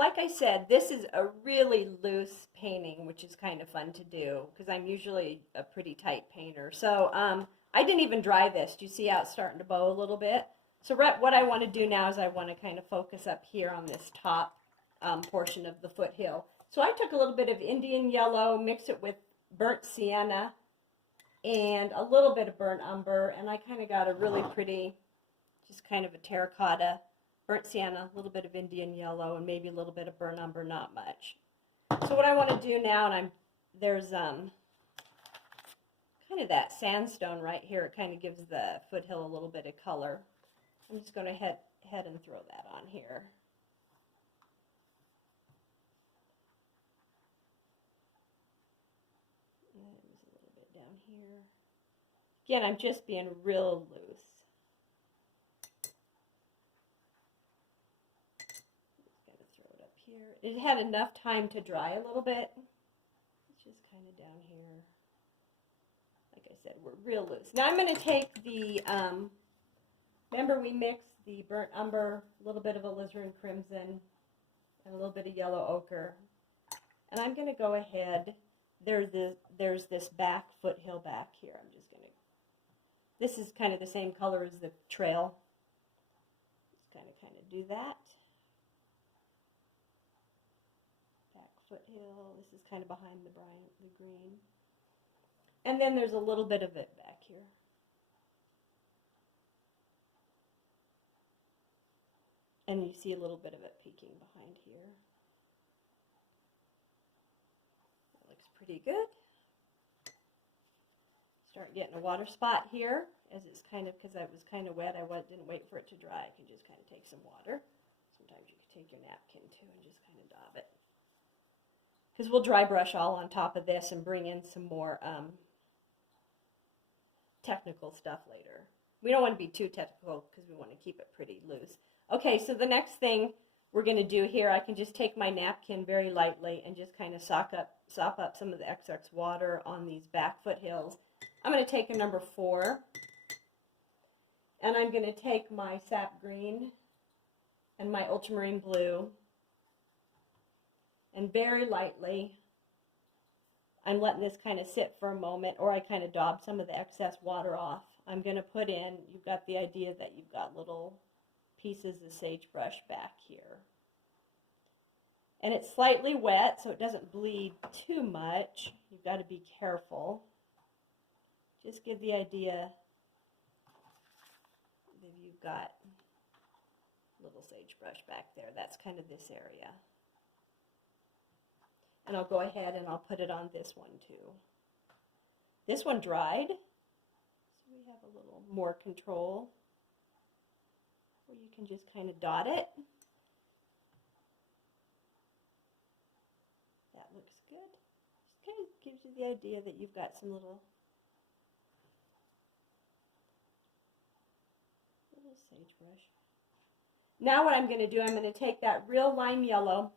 like I said, this is a really loose painting, which is kind of fun to do because I'm usually a pretty tight painter. So I didn't even dry this. Do you see how it's starting to bow a little bit? So what I want to do now is I want to kind of focus up here on this top portion of the foothill. So I took a little bit of Indian yellow, mixed it with burnt sienna, and a little bit of burnt umber, and I kind of got a really pretty, just kind of a terracotta, burnt sienna, a little bit of Indian yellow, and maybe a little bit of burnt umber, not much. So what I want to do now, and there's kind of that sandstone right here. It kind of gives the foothill a little bit of color. I'm just going to head and throw that on here. And there's a little bit down here. Again, I'm just being real loose. Just got to throw it up here. It had enough time to dry a little bit. It's just kind of down here. Like I said, we're real loose. Now I'm going to take the, remember we mixed the burnt umber, a little bit of alizarin crimson, and a little bit of yellow ochre. And I'm going to go ahead, there's this back foothill back here. I'm just going to, this is kind of the same color as the trail. Just kind of do that. Back foothill, this is kind of behind the green. And then there's a little bit of it back here. And you see a little bit of it peeking behind here. That looks pretty good. Start getting a water spot here, as it's kind of, because it was kind of wet, I didn't wait for it to dry. I could just kind of take some water. Sometimes you can take your napkin too and just kind of daub it. Because we'll dry brush all on top of this and bring in some more technical stuff later. We don't want to be too technical because we want to keep it pretty loose. Okay, so the next thing we're going to do here, I can just take my napkin very lightly and just kind of sop up some of the excess water on these back foothills. I'm going to take a number 4, and I'm going to take my sap green and my ultramarine blue, and very lightly, I'm letting this kind of sit for a moment, or I kind of daub some of the excess water off. I'm going to put in, you've got the idea that you've got little pieces of sagebrush back here. And it's slightly wet, so it doesn't bleed too much. You've got to be careful. Just give the idea that you've got little sagebrush back there. That's kind of this area. And I'll go ahead and I'll put it on this one too. This one dried, so we have a little more control. Or you can just kind of dot it. That looks good. Just kind of gives you the idea that you've got some little sagebrush. Now what I'm going to do, I'm going to take that real lime yellow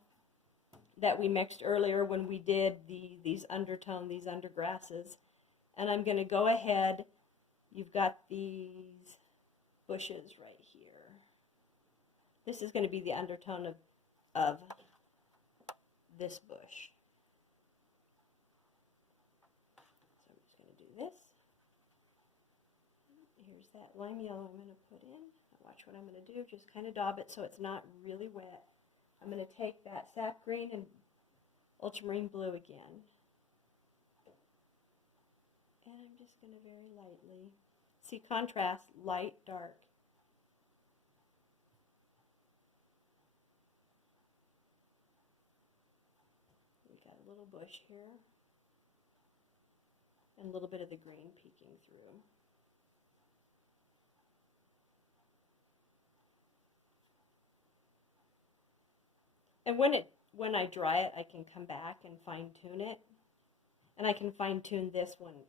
that we mixed earlier when we did these undergrasses, and I'm going to go ahead, you've got these bushes right here. This is going to be the undertone of this bush. So I'm just going to do this. Here's that lime yellow I'm going to put in. Watch what I'm going to do. Just kind of daub it so it's not really wet. I'm going to take that sap green and ultramarine blue again. And I'm just going to very lightly, see contrast, light, dark. We've got a little bush here. And a little bit of the green peeking through. And when I dry it, I can come back and fine tune it. And I can fine tune this when it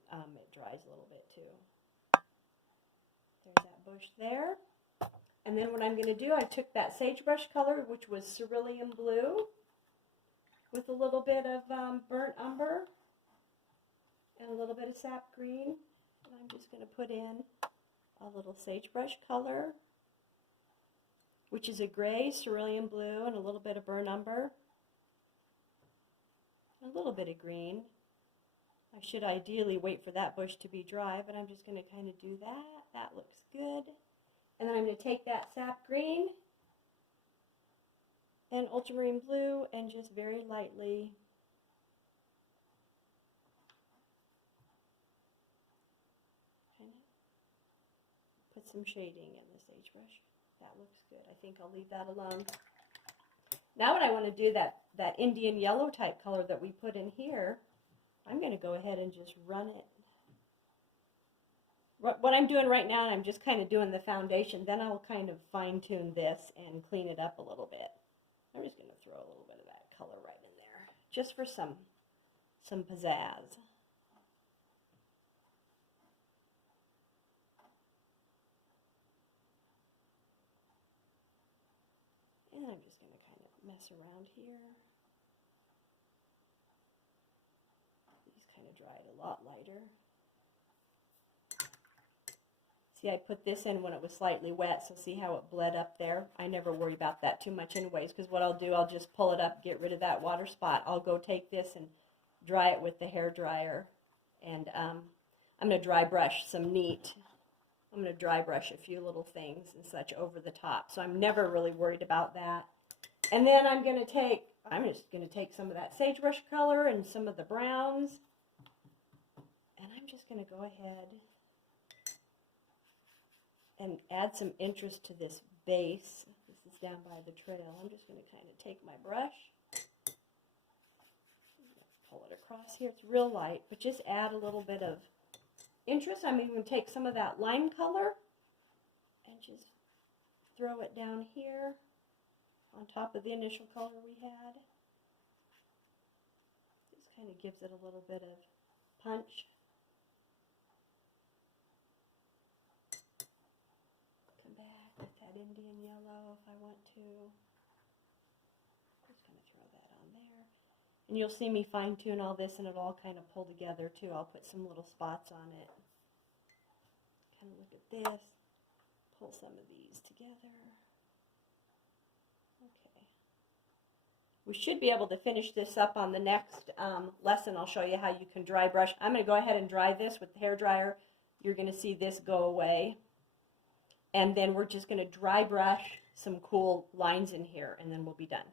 dries a little bit too. There's that bush there. And then what I'm going to do, I took that sagebrush color, which was cerulean blue, with a little bit of burnt umber and a little bit of sap green. And I'm just going to put in a little sagebrush color which is a gray, cerulean blue, and a little bit of burnt umber, a little bit of green. I should ideally wait for that bush to be dry, but I'm just going to kind of do that. That looks good. And then I'm going to take that sap green and ultramarine blue and just very lightly kind of put some shading in the sagebrush. That looks good. I think I'll leave that alone. Now what I want to do, that Indian yellow type color that we put in here, I'm going to go ahead and just run it. What I'm doing right now, I'm just kind of doing the foundation. Then I'll kind of fine tune this and clean it up a little bit. I'm just going to throw a little bit of that color right in there, just for some pizzazz. And I'm just going to kind of mess around here. These kind of dried a lot lighter. See, I put this in when it was slightly wet, so see how it bled up there? I never worry about that too much anyways, because what I'll do, I'll just pull it up, get rid of that water spot. I'll go take this and dry it with the hair dryer. And I'm going to dry brush some neat. I'm going to dry brush a few little things and such over the top. So I'm never really worried about that. And then I'm just going to take some of that sagebrush color and some of the browns. And I'm just going to go ahead and add some interest to this base. This is down by the trail. I'm just going to kind of take my brush, pull it across here. It's real light, but just add a little bit of interest. I'm even going to take some of that lime color and just throw it down here on top of the initial color we had. Just kind of gives it a little bit of punch. Come back with that Indian yellow if I want to. Just going to throw that on there. And you'll see me fine tune all this and it'll all kind of pull together too. I'll put some little spots on it. Kind of look at this. Pull some of these together. Okay. We should be able to finish this up on the next lesson. I'll show you how you can dry brush. I'm going to go ahead and dry this with the hair dryer. You're going to see this go away. And then we're just going to dry brush some cool lines in here and then we'll be done.